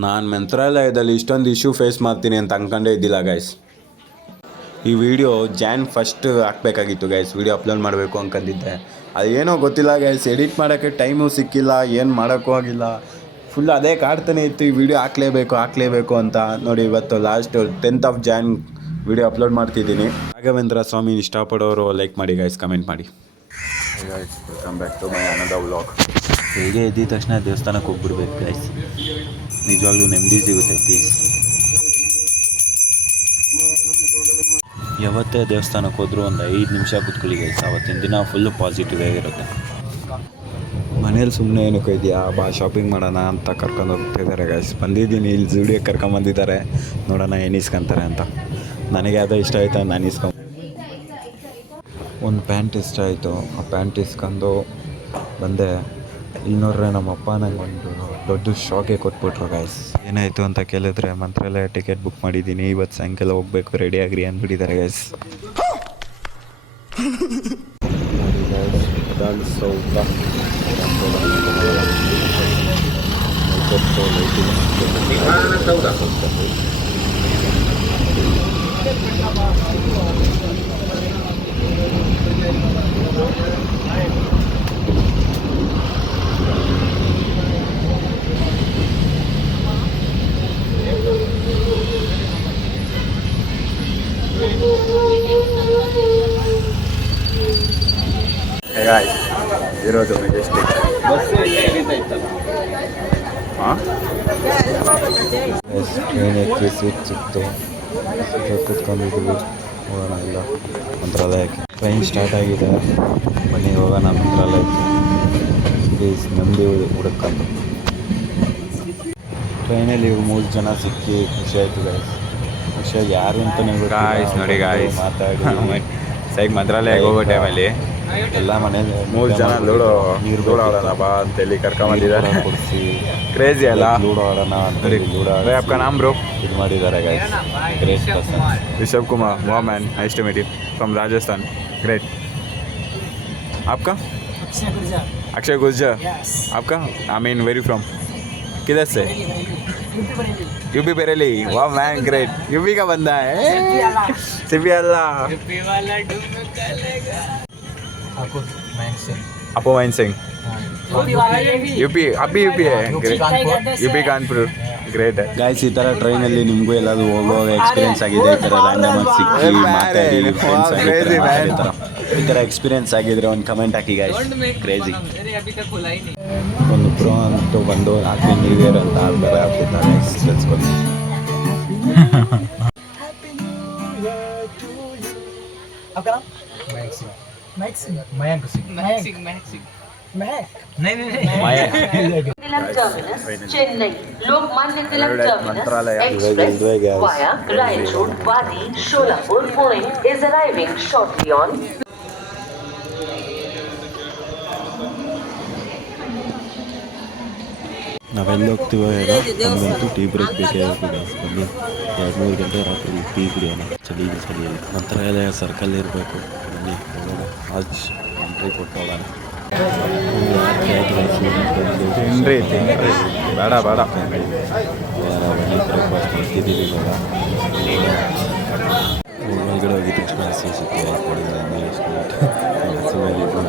ನಾನು ಮಂತ್ರಾಲಯದಲ್ಲಿ ಇಷ್ಟೊಂದು issue face ಮಾಡ್ತೀನಿ ಅಂತ ಅಂದ್ಕೊಂಡೇ ಇದ್ದಿಲ್ಲ ಗೈಸ್. ಈ ವಿಡಿಯೋ ಜಾನ್ ಫಸ್ಟ್ ಹಾಕಬೇಕಾಗಿತ್ತು ಗೈಸ್. ವಿಡಿಯೋ ಅಪ್ಲೋಡ್ ಮಾಡಬೇಕು ಅಂದ್ಕೊಂಡಿದ್ದೆ. ಅದು ಏನೋ ಗೊತ್ತಿಲ್ಲ ಗೈಸ್, ಎಡಿಟ್ ಮಾಡೋಕ್ಕೆ ಟೈಮು ಸಿಕ್ಕಿಲ್ಲ, ಏನು ಮಾಡೋಕ್ಕೂ ಆಗಿಲ್ಲ. ಫುಲ್ ಅದೇ ಕಾಡ್ತಾನೆ ಇತ್ತು, ಈ ವಿಡಿಯೋ ಹಾಕಲೇಬೇಕು ಅಂತ. ನೋಡಿ ಇವತ್ತು last 10th of Jan video upload ಮಾಡ್ತಿದ್ದೀನಿ. ರಾಘವೇಂದ್ರ ಸ್ವಾಮಿ ಇಷ್ಟಪಡೋರು ಲೈಕ್ ಮಾಡಿ ಗೈಸ್, ಕಮೆಂಟ್ ಮಾಡಿ guys. Welcome back to my another vlog. ಬೆಳಿಗ್ಗೆ ಎದ್ದಿದ ತಕ್ಷಣ ದೇವಸ್ಥಾನಕ್ಕೆ ಹೋಗ್ಬಿಡ್ಬೇಕು ಗೈಸ್, ನಿಜವಾಗ್ಲೂ ನೆಮ್ಮದಿ ಸಿಗುತ್ತೆ ಪ್ಲೀಸ್. ಯಾವತ್ತೇ ದೇವಸ್ಥಾನಕ್ಕೆ ಹೋದರೂ ಒಂದು 5 ನಿಮಿಷ ಕೂತ್ಕೊಳ್ಳಿ ಗೈಸ್, ಆವತ್ತಿನ ದಿನ ಫುಲ್ಲು ಪಾಸಿಟಿವ್ ಆಗಿರುತ್ತೆ. ಮನೇಲಿ ಸುಮ್ಮನೆ ಏನಕ್ಕೆ ಇದೆಯಾ, ಬಾ ಶಾಪಿಂಗ್ ಮಾಡೋಣ ಅಂತ ಕರ್ಕೊಂಡು ಹೋಗ್ತಿದ್ದಾರೆ ಗೈಸ್. ಬಂದಿದ್ದೀನಿ ಇಲ್ಲಿ ಜೂಡಿಯೋಕ್ಕೆ ಕರ್ಕೊಂಬಂದಿದ್ದಾರೆ, ನೋಡೋಣ ಏನು ಇಸ್ಕೊಂತಾರೆ ಅಂತ. ನನಗೆ ಯಾವುದೋ ಇಷ್ಟ ಆಯಿತು, ನಾನು ಒಂದು ಪ್ಯಾಂಟ್ ಇಷ್ಟ ಆಯಿತು, ಆ ಪ್ಯಾಂಟ್ ಇಸ್ಕೊಂಡು ಬಂದೆ. ಇಲ್ಲಿ ನೋಡ್ರೆ ನಮ್ಮಪ್ಪ ನಂಗೆ ಒಂದು ದೊಡ್ಡ ಶಾಕೆ ಕೊಟ್ಬಿಟ್ರು ಗೈಸ್. ಏನಾಯಿತು ಅಂತ ಕೇಳಿದ್ರೆ, ಮಂತ್ರಾಲಯ ಟಿಕೆಟ್ ಬುಕ್ ಮಾಡಿದ್ದೀನಿ, ಇವತ್ತು ಸಾಯಂಕಾಲ ಹೋಗಬೇಕು, ರೆಡಿ ಆಗಿರಿ ಅಂದ್ಬಿಟ್ಟಿದ್ದಾರೆ ಗೈಸ್. ಇರೋದು ಮೆಜೆಸ್ಟಿಕ್ ಟ್ರೈನ್ ಎತ್ತಿ ಸೀಟ್ ಸಿಕ್ತು, ಕೂತ್ಕೊಂಡಿದ್ದೀವಿ. ಹೋಗೋಣ ಇಲ್ಲ ಮಂತ್ರಾಲಯಕ್ಕೆ. ಟ್ರೈನ್ ಸ್ಟಾರ್ಟ್ ಆಗಿದೆ, ಬನ್ನಿ ಹೋಗೋಣ ಮಂತ್ರಾಲಯಕ್ಕೆ ಪ್ಲೀಸ್. ನೆಮ್ಮದಿ ಹುಡುಕೊಂಡು ಟ್ರೈನಲ್ಲಿ 3 ಜನ ಸಿಕ್ಕಿ ಖುಷಿ ಆಯಿತು ಗೈಸ್. ಖುಷಿಯಾಗಿ ಯಾರು ಅಂತಲೇ ನೋಡಿ ಗಾಯ್ಸ್, ಮಾತಾಡಿ ಸೈಗ್ ಮಂತ್ರಾಲಯಕ್ಕೆ ಹೋಗೋ ಟೈಮಲ್ಲಿ ಎಲ್ಲ ಮನೇಲಿ 3 ಜನ ಲೂಡೋ ಆಡೋಣ ಬಾ ಅಂತೇಳಿ ಕರ್ಕೊಂಬಂದಿದ್ದಾರೆ. ಕೊಡಿಸಿ ಕ್ರೇಜಿ ಅಲ್ಲ, ಲೂಡೋ ಆಡೋಣ ಅಂತೇಳಿ ಲೂಡೋ आपका नाम ब्रो ಇದು ಮಾಡಿದ್ದಾರೆ guys. Great person Rishabh Kumar, वाह man, nice to meet you, from Rajasthan, great. आपका अक्षय गुर्जर, आपका आई मीन वेरी फ्रॉम, किधर से? यूपी बरेली, वाह मैन ग्रेट. यूपी का बंदा है, सिपी अल्लाह. अपो मैन सिंह यूपी, अभी यूपी है, यूपी कानपुर, ಗ್ರೇಟ್ ಗಾಯ್ಸ್. ಈ ಥರ ಟ್ರೈನಲ್ಲಿ ನಿಮಗೂ ಎಲ್ಲಾದರೂ ಹೋಗುವಾಗ ಎಕ್ಸ್ಪೀರಿಯನ್ಸ್ ಆಗಿದೆ, ಈ ಥರ ರ್ಯಾಂಡಮ್ ಆಗಿ ಸಿಕ್ಕಿ ಮಾತಾಡಿ ಫ್ರೆಂಡ್ಸ್ ಈ ಥರ ಎಕ್ಸ್ಪೀರಿಯನ್ಸ್ ಆಗಿದ್ರೆ ಒಂದು ಕಮೆಂಟ್ ಹಾಕಿ ಗಾಯ್ಸ್. ಕ್ರೇಜಿ. ಒಂದು ಪ್ರೋ ಅಂತೂ ಬಂದು ಹ್ಯಾಪಿ ನ್ಯೂ ಇಯರ್ ಅಂತ ಆಡ್ತಾರೆ, ಆಗ್ತಿದ್ದಾರೆ ಎಕ್ಸ್ಪೀರಿಯನ್ಸ್ಗಳು. Chennai Lokmanya Tilak terminus express via Railroad Wadi Sholapur Pune is arriving shortly on. ನಾವೆಲ್ಲ ಹೋಗ್ತೀವೋ ಏನೋ, ನಮಗಂತೂ ಟೀ ಬ್ರೇಕ್ ಬೇಕೇ ಆಗಿದೆ. ಬನ್ನಿ 2-3 ಗಂಟೆ ರಾತ್ರಿ ಟೀ ಕುಡಿಯೋಣ, ಚಳಿಯಲ್ಲಿ. ಮಂತ್ರಾಲಯ ಸರ್ಕಲ್ ಇರಬೇಕು, ಬನ್ನಿ ಹೋಗೋಣ. ಆಜ್ ಎಂಟ್ರಿ ಕೊಟ್ಟೋಗೋಣ. ತಿನ್ರಿ ಬೇಡ ಬನ್ನಿ ಬ್ರೇಕ್ಫಾಸ್ಟ್ ಮಾಡ್ತಿದ್ದೀವಿ. ಒಳಗಡೆ ಹೋಗಿದ ತಕ್ಷಣ ಹಸಿ ಸಿಕ್ಕಿ ಕೊಡಿದ್ದಾರೆ, ಹಸುವಾಗಿ ಒಳಗಡೆ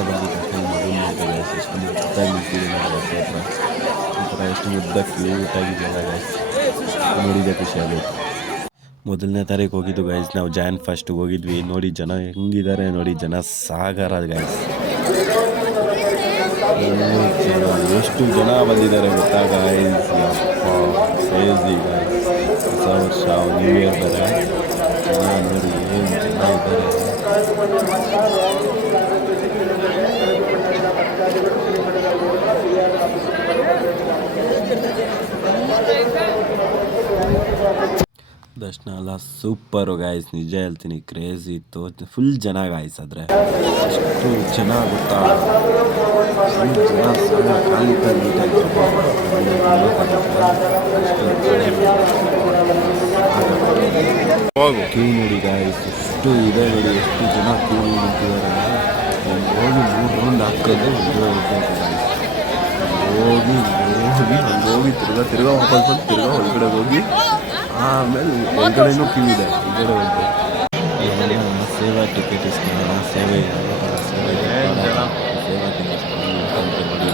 ಬಂದಿದ ತಕ್ಷಣ ಮಗು ನೋಡ್ತಾರೆ, ಎಷ್ಟು ಮುದ್ದಾಗಿ ನಿಂತಿದೆ ನೋಡಿ ಹತ್ರ. ಒಂಥರ ಎಷ್ಟು ಮುದ್ದ ಕ್ಯೂಟ್ ಆಗಿದೆಯಲ್ಲ ಗೈಸ್, ನೋಡಿದೆ ಖುಷಿ ಆಗುತ್ತೆ. ಮೊದಲನೇ ತಾರೀಕು ಹೋಗಿದ್ದು ಗೈಸ್ ನಾವು, ಜಾನ್ ಫಸ್ಟ್ ಹೋಗಿದ್ವಿ. ನೋಡಿ ಜನ ಹೆಂಗಿದ್ದಾರೆ ನೋಡಿ, ಜನ ಸಾಗರ ಗೈಸ್. ಎಷ್ಟು ಜನ ಬಂದಿದ್ದಾರೆ ಗೊತ್ತಾ ಗೈಸ್, ಕ್ರೇಜಿ ಗೈಸ್. ಹೊಸ ವರ್ಷ ನ್ಯೂ ಇಯರ್ ಬೇರೆ, ಜನ ನೋಡಿ ಏನು ಜನ ಇದ್ದಾರೆ. ದರ್ಶನ ಎಲ್ಲ ಸೂಪರು ಗಾಯ್ಸ್, ನಿಜ ಹೇಳ್ತೀನಿ, ಕ್ರೇಜಿ ಇತ್ತು. ಫುಲ್ ಜನ ಗಾಯ್ಸ್, ಆದರೆ ಎಷ್ಟು ಜನ ಗೊತ್ತಾ, ಫುಲ್ ಜನ ಖಾಲಿ ನೀಟಾಗಿ ಹೋಗು ಕ್ಯೂ ನೋಡಿ ಗಾಯ್ಸ್ ಎಷ್ಟು ಇದೆ ನೋಡಿ ಎಷ್ಟು ಜನ ಕ್ಯೂ ನಿಂತಿದ್ದಾರೆ ಹೋಗಿ 3 ರೌಂಡ್ ಹಾಕೋದು ಹೋಗಿ ತಿರ್ಗಾ ವಾಪಸ್ ಬಂದು ತಿರ್ಗಾ ಒಳಗಡೆ ಹೋಗಿ ಆಮೇಲೆ ಒಳಗಡೆನೂ ಕ್ಯೂ ಇದೆ ಒಳಗಡೆ ಹೋಗ್ಬೇಕು ನಮ್ಮ ಸೇವಾ ಟಿಕೆಟ್ ಇಸ್ಕೊಳ್ಳೋಣ ಸೇವೆ ಸೇವಾ ಟಿಕೆಟ್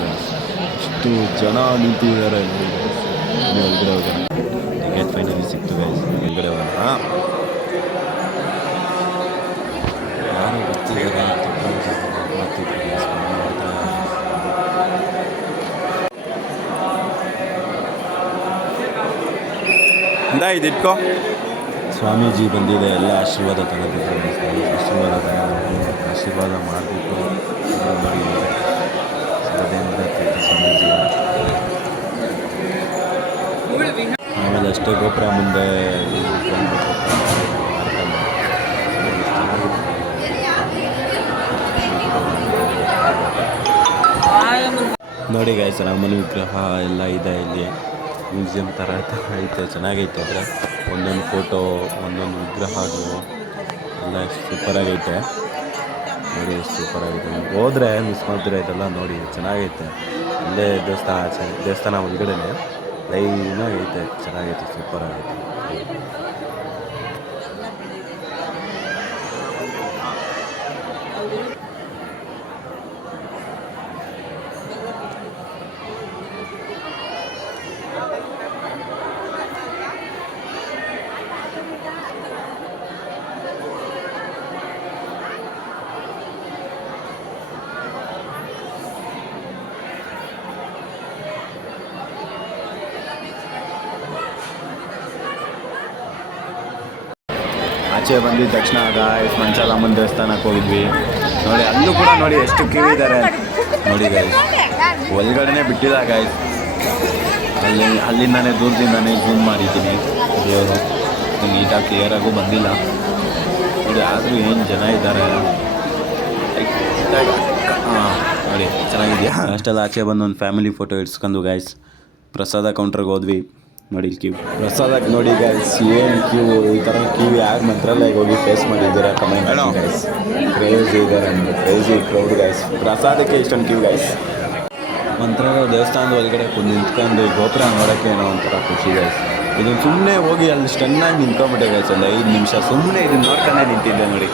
ಎಷ್ಟು ಜನ ನಿಂತಿದ್ದಾರೆ ಒಳಗಡೆ ಹೋಗೋಣ ಟಿಕೆಟ್ ಫೈನಲಿ ಸಿಕ್ತು ಗೈಸ್ ಒಳಗಡೆ ಹೋಗೋಣ ಯಾರು ಬರ್ತಿದ್ದಾರೆ ಇದಿಟ್ಕೋ ಸ್ವಾಮೀಜಿ ಬಂದಿದೆ ಎಲ್ಲ ಆಶೀರ್ವಾದ ತಗೋಬೇಕು ಆಶೀರ್ವಾದ ಮಾಡಬೇಕು ಸ್ವಾಮೀಜಿ ಆಮೇಲೆ ಅಷ್ಟೇ ಗೋಪುರ ಮುಂದೆ ನೋಡಿ ಗಾಯ್ಸ್ ರಾಮನ ವಿಗ್ರಹ ಎಲ್ಲ ಇದೆ ಇಲ್ಲಿ ಮ್ಯೂಸಿಯಂ ಥರ ಐತೆ ಚೆನ್ನಾಗೈತೆ ಆದರೆ ಒಂದೊಂದು ಫೋಟೋ ಒಂದೊಂದು ವಿಗ್ರಹಗಳು ಎಲ್ಲ ಸೂಪರಾಗೈತೆ ನೋಡಿ ಎಷ್ಟು ಸೂಪರಾಗೈತೆ ಹೋದರೆ ಮಿಸ್ ಮಾಡ್ತೀರ ಇದೆಲ್ಲ ನೋಡಿ ಚೆನ್ನಾಗೈತೆ ಇಲ್ಲೇ ದೇವಸ್ಥಾನ ಒಳಗಡೆ ಲೈನಾಗೈತೆ ಚೆನ್ನಾಗೈತೆ ಸೂಪರಾಗೈತೆ ಆಚೆ ಬಂದಿದ್ದ ತಕ್ಷಣ ಗಾಯ್ಸ್ ಮಂಚಾಲಮ್ಮನ ದೇವಸ್ಥಾನಕ್ಕೆ ಹೋಗಿದ್ವಿ ನೋಡಿ ಅಲ್ಲೂ ಕೂಡ ನೋಡಿ ಎಷ್ಟು ಕ್ಯೂ ಇದ್ದಾರೆ ನೋಡಿ ಗಾಯ್ಸ್ ಒಳಗಡೆನೇ ಬಿಟ್ಟಿಲ್ಲ ಗಾಯ್ಸ್ ಅಲ್ಲಿಂದಾನೇ ದೂರದಿಂದಾನೇ ಝೂಮ್ ಮಾಡಿದ್ದೀನಿ ದೇವರು ನೀಟಾಗಿ ಕ್ಲಿಯರಾಗೂ ಬಂದಿಲ್ಲ ನೋಡಿ ಆದರೂ ಏನು ಜನ ಇದ್ದಾರೆ ನೋಡಿ ಚೆನ್ನಾಗಿದೆಯಾ ಅಷ್ಟೆಲ್ಲ ಆಚೆ ಬಂದು ಒಂದು ಫ್ಯಾಮಿಲಿ ಫೋಟೋ ಇಡ್ಸ್ಕೊಂಡು ಗಾಯ್ಸ್ ಪ್ರಸಾದ ಕೌಂಟ್ರಿಗೆ ಹೋದ್ವಿ ನೋಡಿ ಕ್ಯೂ ಪ್ರಸಾದಕ್ಕೆ ನೋಡಿ ಗಾಯ್ಸ್ ಏನು ಕ್ಯೂ ಈ ಥರ ಕ್ಯೂ ಯಾರು ಮಂತ್ರಾಲಯಕ್ಕೆ ಹೋಗಿ ಫೇಸ್ ಮಾಡಿದ್ದೀರಾ ಕಮೆಂಟ್ ಮಾಡಿ ಗಾಯ್ಸ್ ಕ್ರೇಜಿ ಇದ್ದಾರೆ ಅಂದರೆ ಕ್ರೇಜಿ ಕ್ರೌಡ್ ಗಾಯ್ಸ್ ಪ್ರಸಾದಕ್ಕೆ ಇಷ್ಟೊಂದು ಕ್ಯೂ ಗಾಯ್ಸ್ ಮಂತ್ರಾಲಯ ದೇವಸ್ಥಾನದ ಒಳಗಡೆ ನಿಂತ್ಕೊಂಡು ಗೋಪುರ ನೋಡೋಕ್ಕೆ ಏನೋ ಒಂಥರ ಖುಷಿ ಗಾಯ್ಸ್ ಇದನ್ನು ಸುಮ್ಮನೆ ಹೋಗಿ ಅಲ್ಲಿ ಸ್ಟನ್ನಾಗಿ ನಿಂತ್ಕೊಂಡ್ಬಿಟ್ಟೆ ಗಾಯ್ಸ್ ಒಂದು 5 ನಿಮಿಷ ಸುಮ್ಮನೆ ಇದನ್ನು ನೋಡ್ಕೊಂಡೇ ನಿಂತಿದ್ದೆ ನೋಡಿ